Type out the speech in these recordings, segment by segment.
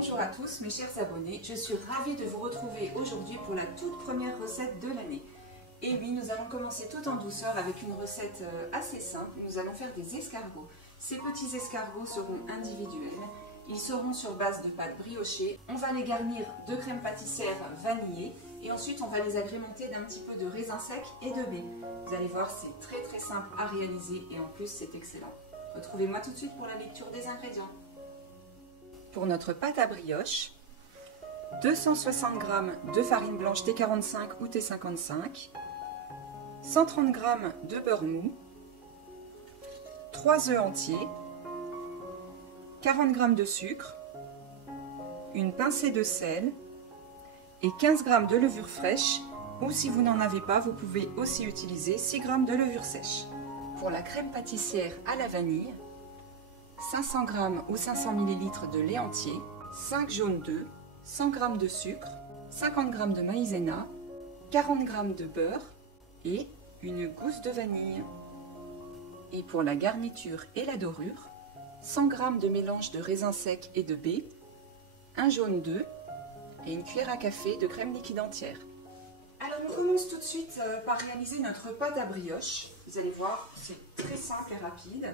Bonjour à tous mes chers abonnés, je suis ravie de vous retrouver aujourd'hui pour la toute première recette de l'année. Et oui, nous allons commencer tout en douceur avec une recette assez simple. Nous allons faire des escargots. Ces petits escargots seront individuels. Ils seront sur base de pâte briochée. On va les garnir de crème pâtissière vanillée et ensuite on va les agrémenter d'un petit peu de raisin sec et de baie. Vous allez voir, c'est très simple à réaliser et en plus c'est excellent. Retrouvez-moi tout de suite pour la lecture des ingrédients. Pour notre pâte à brioche, 260 g de farine blanche T45 ou T55, 130 g de beurre mou, 3 œufs entiers, 40 g de sucre, une pincée de sel et 15 g de levure fraîche, ou si vous n'en avez pas, vous pouvez aussi utiliser 6 g de levure sèche. Pour la crème pâtissière à la vanille, 500 g ou 500 ml de lait entier, 5 jaunes d'œufs, 100 g de sucre, 50 g de maïzena, 40 g de beurre et une gousse de vanille. Et pour la garniture et la dorure, 100 g de mélange de raisins secs et de baies, un jaune d'œuf et une cuillère à café de crème liquide entière. Alors on commence tout de suite par réaliser notre pâte à brioche. Vous allez voir, c'est très simple et rapide.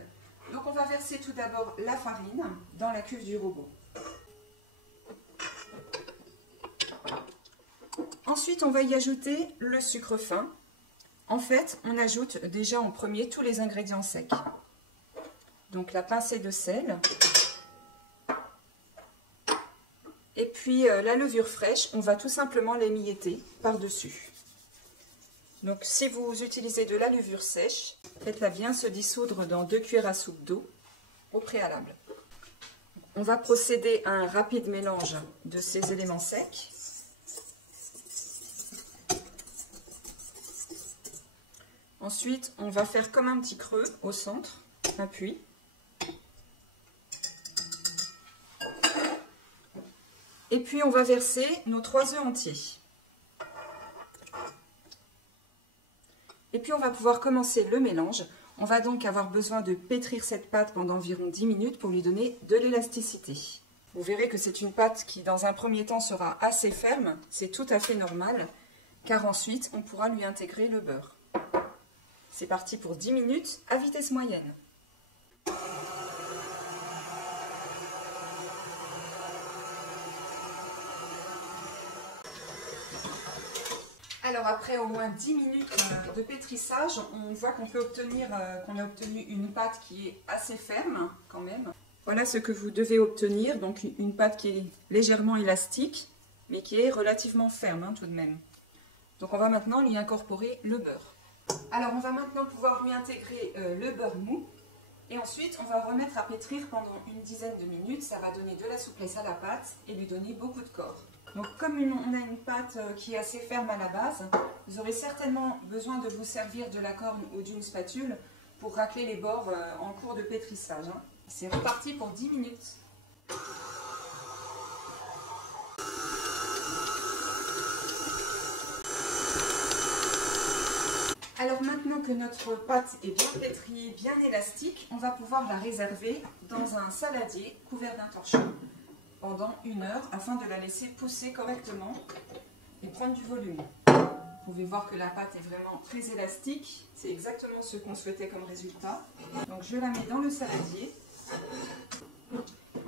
Donc on va verser tout d'abord la farine dans la cuve du robot. Ensuite on va y ajouter le sucre fin. En fait on ajoute déjà en premier tous les ingrédients secs. Donc la pincée de sel. Et puis la levure fraîche, on va tout simplement l'émietter par-dessus. Donc si vous utilisez de la levure sèche, faites-la bien se dissoudre dans 2 cuillères à soupe d'eau au préalable. On va procéder à un rapide mélange de ces éléments secs. Ensuite, on va faire comme un petit creux au centre, un puits. Et puis on va verser nos 3 œufs entiers. Et puis on va pouvoir commencer le mélange. On va donc avoir besoin de pétrir cette pâte pendant environ 10 minutes pour lui donner de l'élasticité. Vous verrez que c'est une pâte qui dans un premier temps sera assez ferme, c'est tout à fait normal, car ensuite on pourra lui intégrer le beurre. C'est parti pour 10 minutes à vitesse moyenne. Alors après au moins 10 minutes de pétrissage, on voit qu'on peut obtenir, qu'on a obtenu une pâte qui est assez ferme quand même. Voilà ce que vous devez obtenir, donc une pâte qui est légèrement élastique, mais qui est relativement ferme tout de même. Donc on va maintenant lui incorporer le beurre. Alors on va maintenant pouvoir lui intégrer le beurre mou, et ensuite on va remettre à pétrir pendant une dizaine de minutes. Ça va donner de la souplesse à la pâte et lui donner beaucoup de corps. Donc comme on a une pâte qui est assez ferme à la base, vous aurez certainement besoin de vous servir de la corne ou d'une spatule pour racler les bords en cours de pétrissage. C'est reparti pour 10 minutes. Alors maintenant que notre pâte est bien pétrie, bien élastique, on va pouvoir la réserver dans un saladier couvert d'un torchon pendant 1 heure afin de la laisser pousser correctement et prendre du volume. Vous pouvez voir que la pâte est vraiment très élastique, c'est exactement ce qu'on souhaitait comme résultat. Donc je la mets dans le saladier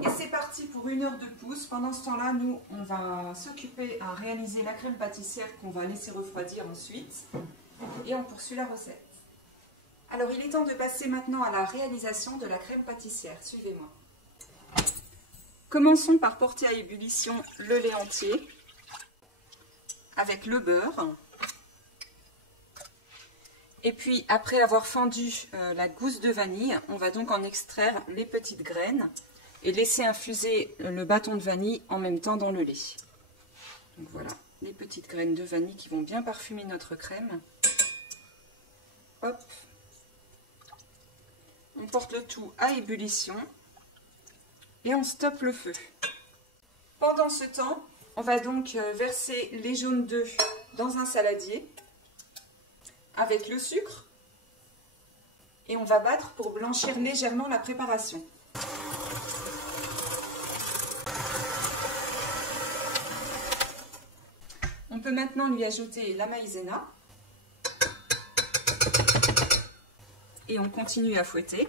et c'est parti pour 1 heure de pousse. Pendant ce temps-là, nous on va s'occuper à réaliser la crème pâtissière qu'on va laisser refroidir ensuite et on poursuit la recette. Alors il est temps de passer maintenant à la réalisation de la crème pâtissière, suivez-moi. Commençons par porter à ébullition le lait entier avec le beurre. Et puis après avoir fendu la gousse de vanille, on va donc en extraire les petites graines et laisser infuser le bâton de vanille en même temps dans le lait. Donc voilà, les petites graines de vanille qui vont bien parfumer notre crème. Hop. On porte le tout à ébullition. Et on stoppe le feu. Pendant ce temps, on va donc verser les jaunes d'œufs dans un saladier avec le sucre et on va battre pour blanchir légèrement la préparation. On peut maintenant lui ajouter la maïzena. Et on continue à fouetter.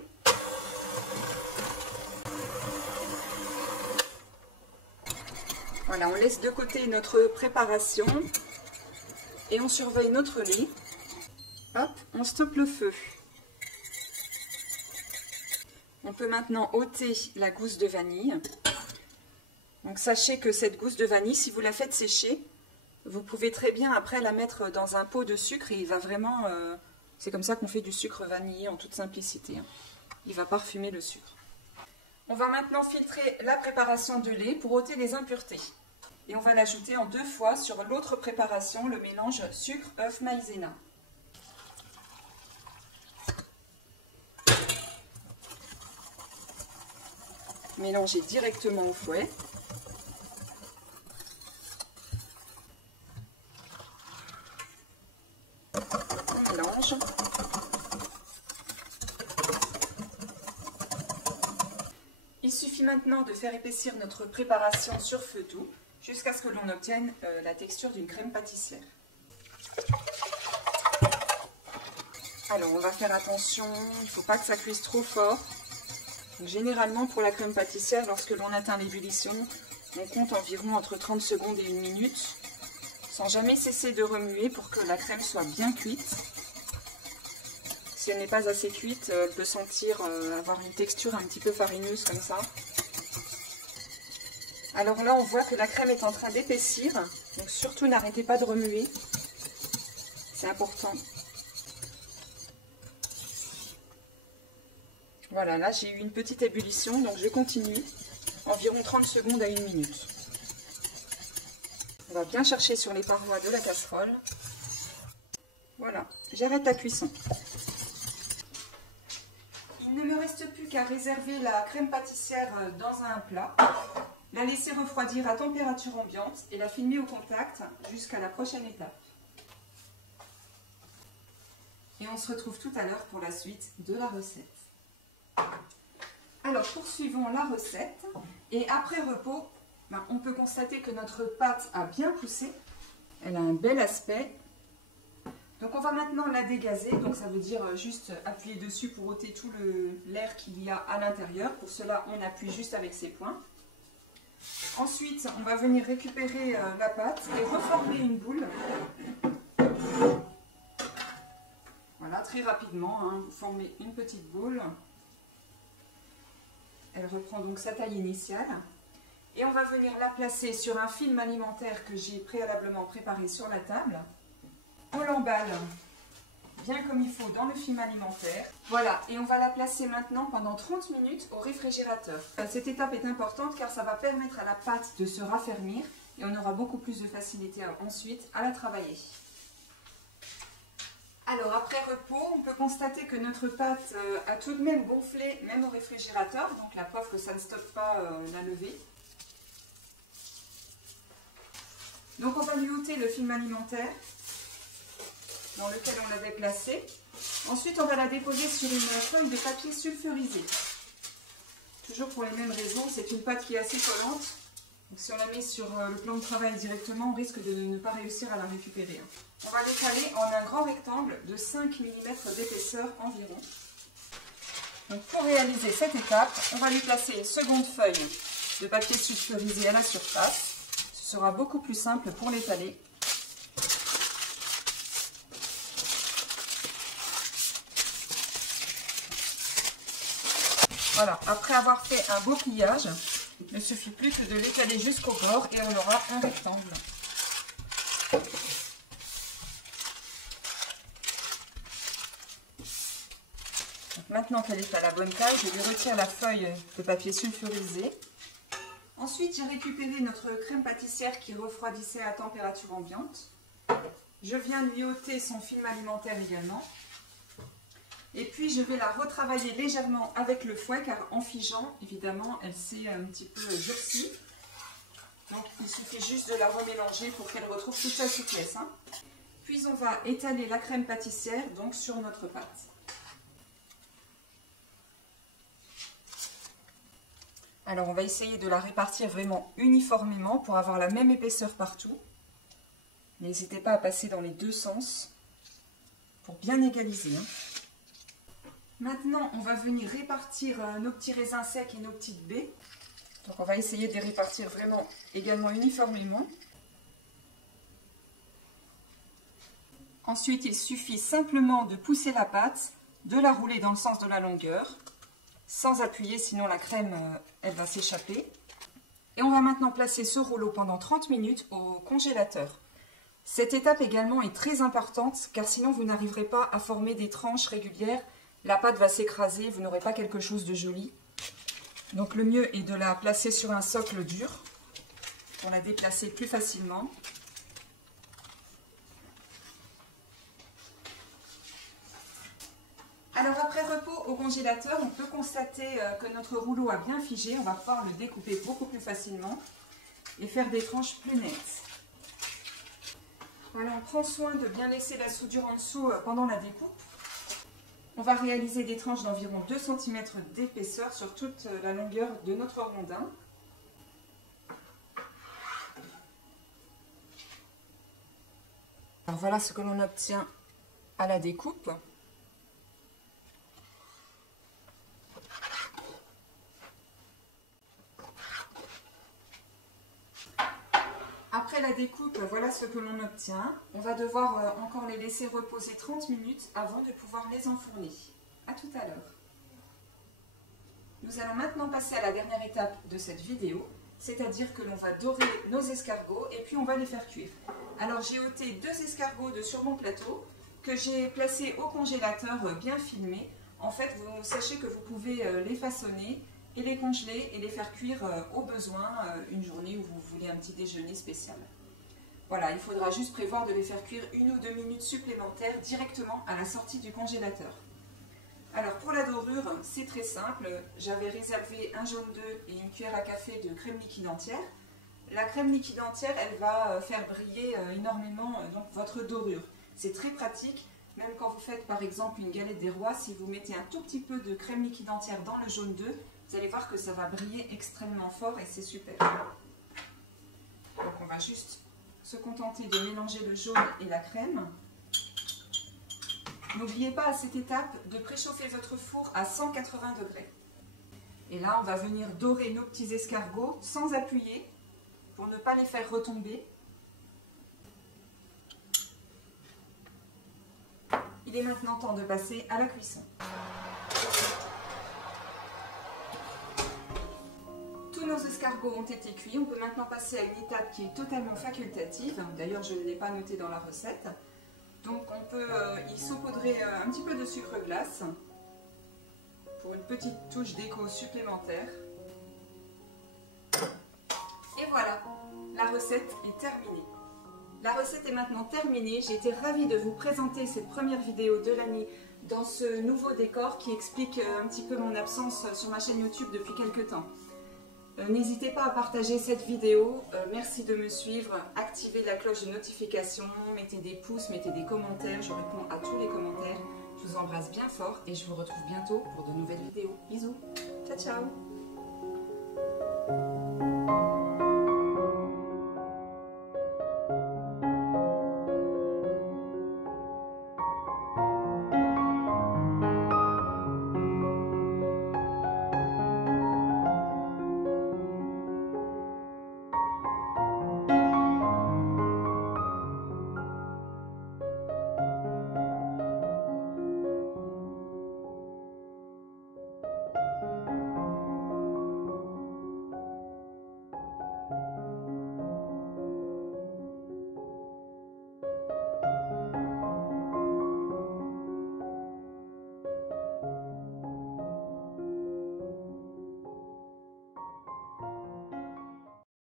Voilà, on laisse de côté notre préparation et on surveille notre lait. Hop, on stoppe le feu. On peut maintenant ôter la gousse de vanille. Donc sachez que cette gousse de vanille, si vous la faites sécher, vous pouvez très bien après la mettre dans un pot de sucre et il va vraiment... c'est comme ça qu'on fait du sucre vanillé en toute simplicité. Il va parfumer le sucre. On va maintenant filtrer la préparation de lait pour ôter les impuretés. Et on va l'ajouter en 2 fois sur l'autre préparation, le mélange sucre, œuf, maïzena. Mélangez directement au fouet. On mélange. Il suffit maintenant de faire épaissir notre préparation sur feu doux jusqu'à ce que l'on obtienne la texture d'une crème pâtissière. Alors on va faire attention, il ne faut pas que ça cuise trop fort. Donc, généralement pour la crème pâtissière, lorsque l'on atteint l'ébullition, on compte environ entre 30 secondes et 1 minute, sans jamais cesser de remuer pour que la crème soit bien cuite. Si elle n'est pas assez cuite, elle peut sentir avoir une texture un petit peu farineuse comme ça. Alors là, on voit que la crème est en train d'épaissir, donc surtout n'arrêtez pas de remuer, c'est important. Voilà, là j'ai eu une petite ébullition, donc je continue, environ 30 secondes à 1 minute. On va bien chercher sur les parois de la casserole. Voilà, j'arrête la cuisson. Il ne me reste plus qu'à réserver la crème pâtissière dans un plat, la laisser refroidir à température ambiante et la filmer au contact jusqu'à la prochaine étape. Et on se retrouve tout à l'heure pour la suite de la recette. Alors poursuivons la recette et après repos, on peut constater que notre pâte a bien poussé, elle a un bel aspect. Donc on va maintenant la dégazer, donc ça veut dire juste appuyer dessus pour ôter tout l'air qu'il y a à l'intérieur. Pour cela on appuie juste avec ses poings. Ensuite on va venir récupérer la pâte et reformer une boule. Voilà, très rapidement, vous formez une petite boule. Elle reprend donc sa taille initiale. Et on va venir la placer sur un film alimentaire que j'ai préalablement préparé sur la table. On l'emballe bien comme il faut dans le film alimentaire. Voilà, et on va la placer maintenant pendant 30 minutes au réfrigérateur. Cette étape est importante car ça va permettre à la pâte de se raffermir et on aura beaucoup plus de facilité ensuite à la travailler. Alors après repos, on peut constater que notre pâte a tout de même gonflé, même au réfrigérateur, donc la preuve que ça ne stoppe pas la levée. Donc on va lui ôter le film alimentaire dans lequel on l'avait placé. Ensuite on va la déposer sur une feuille de papier sulfurisé. Toujours pour les mêmes raisons, c'est une pâte qui est assez collante. Donc si on la met sur le plan de travail directement, on risque de ne pas réussir à la récupérer. On va l'étaler en un grand rectangle de 5 mm d'épaisseur environ. Donc pour réaliser cette étape, on va lui placer une seconde feuille de papier sulfurisé à la surface. Ce sera beaucoup plus simple pour l'étaler. Voilà, après avoir fait un beau pliage, il ne suffit plus que de l'étaler jusqu'au bord et on aura un rectangle. Donc maintenant qu'elle est à la bonne taille, je lui retire la feuille de papier sulfurisé. Ensuite, j'ai récupéré notre crème pâtissière qui refroidissait à température ambiante. Je viens lui ôter son film alimentaire également. Et puis je vais la retravailler légèrement avec le fouet car en figeant, évidemment, elle s'est un petit peu durcie. Donc il suffit juste de la remélanger pour qu'elle retrouve toute sa souplesse. Puis on va étaler la crème pâtissière donc sur notre pâte. Alors on va essayer de la répartir vraiment uniformément pour avoir la même épaisseur partout. N'hésitez pas à passer dans les deux sens pour bien égaliser. Maintenant, on va venir répartir nos petits raisins secs et nos petites baies. Donc on va essayer de les répartir vraiment également uniformément. Ensuite, il suffit simplement de pousser la pâte, de la rouler dans le sens de la longueur, sans appuyer, sinon la crème elle va s'échapper. Et on va maintenant placer ce rouleau pendant 30 minutes au congélateur. Cette étape également est très importante, car sinon vous n'arriverez pas à former des tranches régulières. La pâte va s'écraser, vous n'aurez pas quelque chose de joli. Donc le mieux est de la placer sur un socle dur pour la déplacer plus facilement. Alors après repos au congélateur, on peut constater que notre rouleau a bien figé. On va pouvoir le découper beaucoup plus facilement et faire des tranches plus nettes. Voilà, on prend soin de bien laisser la soudure en dessous pendant la découpe. On va réaliser des tranches d'environ 2 cm d'épaisseur sur toute la longueur de notre rondin. Alors voilà ce que l'on obtient à la découpe. Après la découpe, voilà ce que l'on obtient. On va devoir encore les laisser reposer 30 minutes avant de pouvoir les enfourner. A tout à l'heure. Nous allons maintenant passer à la dernière étape de cette vidéo, c'est-à-dire que l'on va dorer nos escargots et puis on va les faire cuire. Alors j'ai ôté 2 escargots de sur mon plateau que j'ai placés au congélateur bien filmés. En fait, vous sachez que vous pouvez les façonner et les congeler et les faire cuire au besoin une journée où vous voulez un petit déjeuner spécial. Voilà, il faudra juste prévoir de les faire cuire 1 ou 2 minutes supplémentaires directement à la sortie du congélateur. Alors pour la dorure, c'est très simple. J'avais réservé un jaune d'œuf et une cuillère à café de crème liquide entière. La crème liquide entière, elle va faire briller énormément donc, votre dorure. C'est très pratique, même quand vous faites par exemple une galette des rois, si vous mettez un tout petit peu de crème liquide entière dans le jaune d'œuf, vous allez voir que ça va briller extrêmement fort et c'est super. Donc on va juste se contenter de mélanger le jaune et la crème. N'oubliez pas à cette étape de préchauffer votre four à 180 degrés. Et là on va venir dorer nos petits escargots sans appuyer pour ne pas les faire retomber. Il est maintenant temps de passer à la cuisson. Tous nos escargots ont été cuits, on peut maintenant passer à une étape qui est totalement facultative. D'ailleurs, je ne l'ai pas noté dans la recette. Donc on peut y saupoudrer un petit peu de sucre glace pour une petite touche d'éco supplémentaire. Et voilà, la recette est terminée. La recette est maintenant terminée. J'ai été ravie de vous présenter cette première vidéo de l'année dans ce nouveau décor qui explique un petit peu mon absence sur ma chaîne YouTube depuis quelques temps. N'hésitez pas à partager cette vidéo, merci de me suivre, activez la cloche de notification, mettez des pouces, mettez des commentaires, je réponds à tous les commentaires. Je vous embrasse bien fort et je vous retrouve bientôt pour de nouvelles vidéos. Bisous, ciao ciao.